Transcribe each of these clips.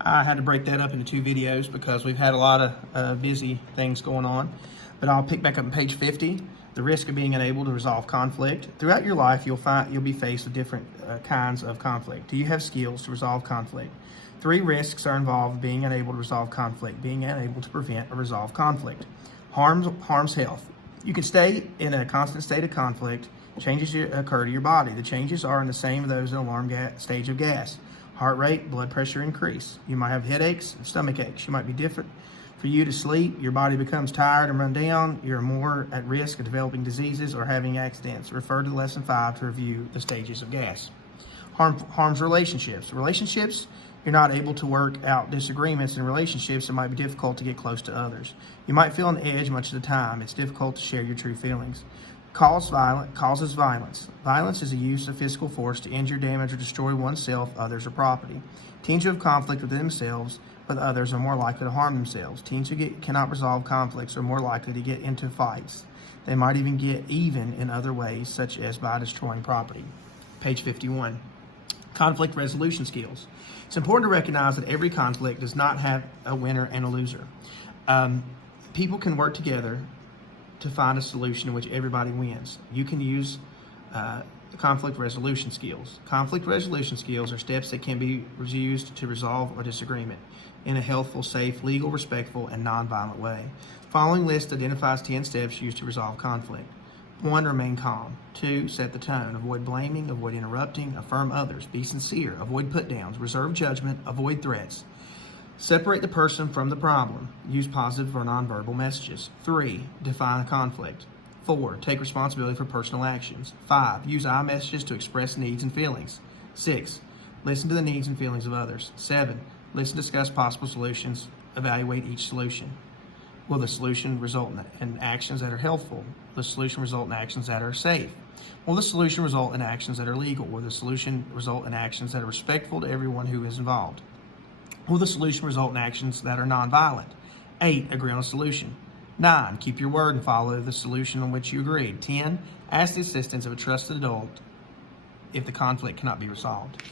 I had to break that up into 2 videos because we've had a lot of busy things going on. But I'll pick back up on page 50, the risk of being unable to resolve conflict. Throughout your life, you'll be faced with different kinds of conflict. Do you have skills to resolve conflict? 3 risks are involved in being unable to resolve conflict: being unable to prevent or resolve conflict. Harms health. You can stay in a constant state of conflict. Changes occur to your body. The changes are in the same as those in alarm stage of gas. Heart rate, blood pressure increase. You might have headaches and stomach aches. You might be different for you to sleep. Your body becomes tired and run down. You're more at risk of developing diseases or having accidents. Refer to lesson 5 to review the stages of gas. Harms relationships. Relationships, you're not able to work out disagreements in relationships. It might be difficult to get close to others. You might feel on the edge much of the time. It's difficult to share your true feelings. Causes violence. Violence is a use of physical force to injure, damage, or destroy oneself, others, or property. Teens who have conflict within themselves with others are more likely to harm themselves. Teens who cannot resolve conflicts are more likely to get into fights. They might even get even in other ways, such as by destroying property. Page 51. Conflict resolution skills. It's important to recognize that every conflict does not have a winner and a loser. People can work together to find a solution in which everybody wins. You can use conflict resolution skills. Conflict resolution skills are steps that can be used to resolve a disagreement in a healthful, safe, legal, respectful, and nonviolent way. Following list identifies 10 steps used to resolve conflict. 1. Remain calm. 2. Set the tone. Avoid blaming, avoid interrupting, affirm others, be sincere, avoid put-downs, reserve judgment, avoid threats. Separate the person from the problem. Use positive or nonverbal messages. 3. Define a conflict. 4. Take responsibility for personal actions. 5. Use I messages to express needs and feelings. 6. Listen to the needs and feelings of others. 7. Listen, discuss possible solutions. Evaluate each solution. Will the solution result in actions that are helpful? Will the solution result in actions that are safe? Will the solution result in actions that are legal? Will the solution result in actions that are respectful to everyone who is involved? Will the solution result in actions that are nonviolent? 8. Agree on a solution. 9. Keep your word and follow the solution on which you agreed. 10. Ask the assistance of a trusted adult if the conflict cannot be resolved.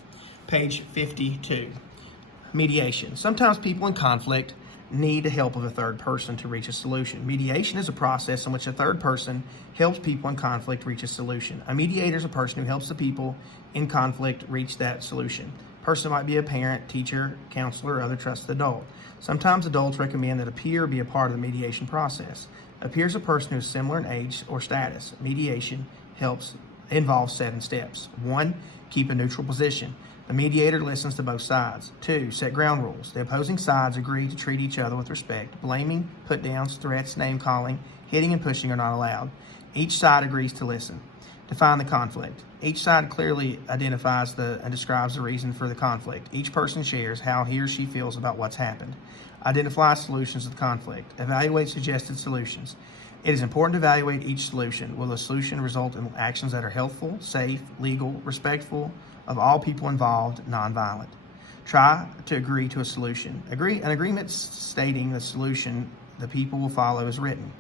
Page 52. Mediation. Sometimes people in conflict need the help of a third person to reach a solution. Mediation is a process in which a third person helps people in conflict reach a solution. A mediator is a person who helps the people in conflict reach that solution. Person might be a parent, teacher, counselor, or other trusted adult. Sometimes adults recommend that a peer be a part of the mediation process. A peer is a person who is similar in age or status. Mediation involves 7 steps. 1. Keep a neutral position. The mediator listens to both sides. 2. Set ground rules. The opposing sides agree to treat each other with respect. Blaming, put-downs, threats, name-calling, hitting, and pushing are not allowed. Each side agrees to listen. Define the conflict. Each side clearly identifies and describes the reason for the conflict. Each person shares how he or she feels about what's happened. Identify solutions to the conflict. Evaluate suggested solutions. It is important to evaluate each solution. Will the solution result in actions that are helpful, safe, legal, respectful of all people involved, nonviolent? Try to agree to a solution. An agreement stating the solution the people will follow is written.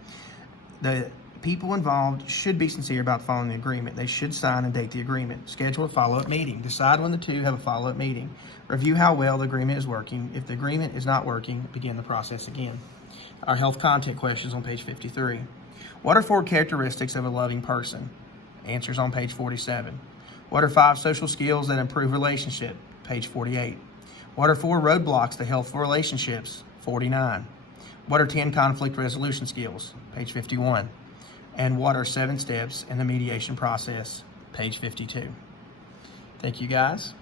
The people involved should be sincere about following the agreement. They should sign and date the agreement. Schedule a follow-up meeting. Decide when the two have a follow-up meeting. Review how well the agreement is working. If the agreement is not working, begin the process again. Our health content questions on page 53. What are 4 characteristics of a loving person? Answers on page 47. What are 5 social skills that improve relationship? Page 48. What are 4 roadblocks to healthful relationships? 49. What are 10 conflict resolution skills? Page 51. And what are 7 steps in the mediation process? Page 52. Thank you, guys.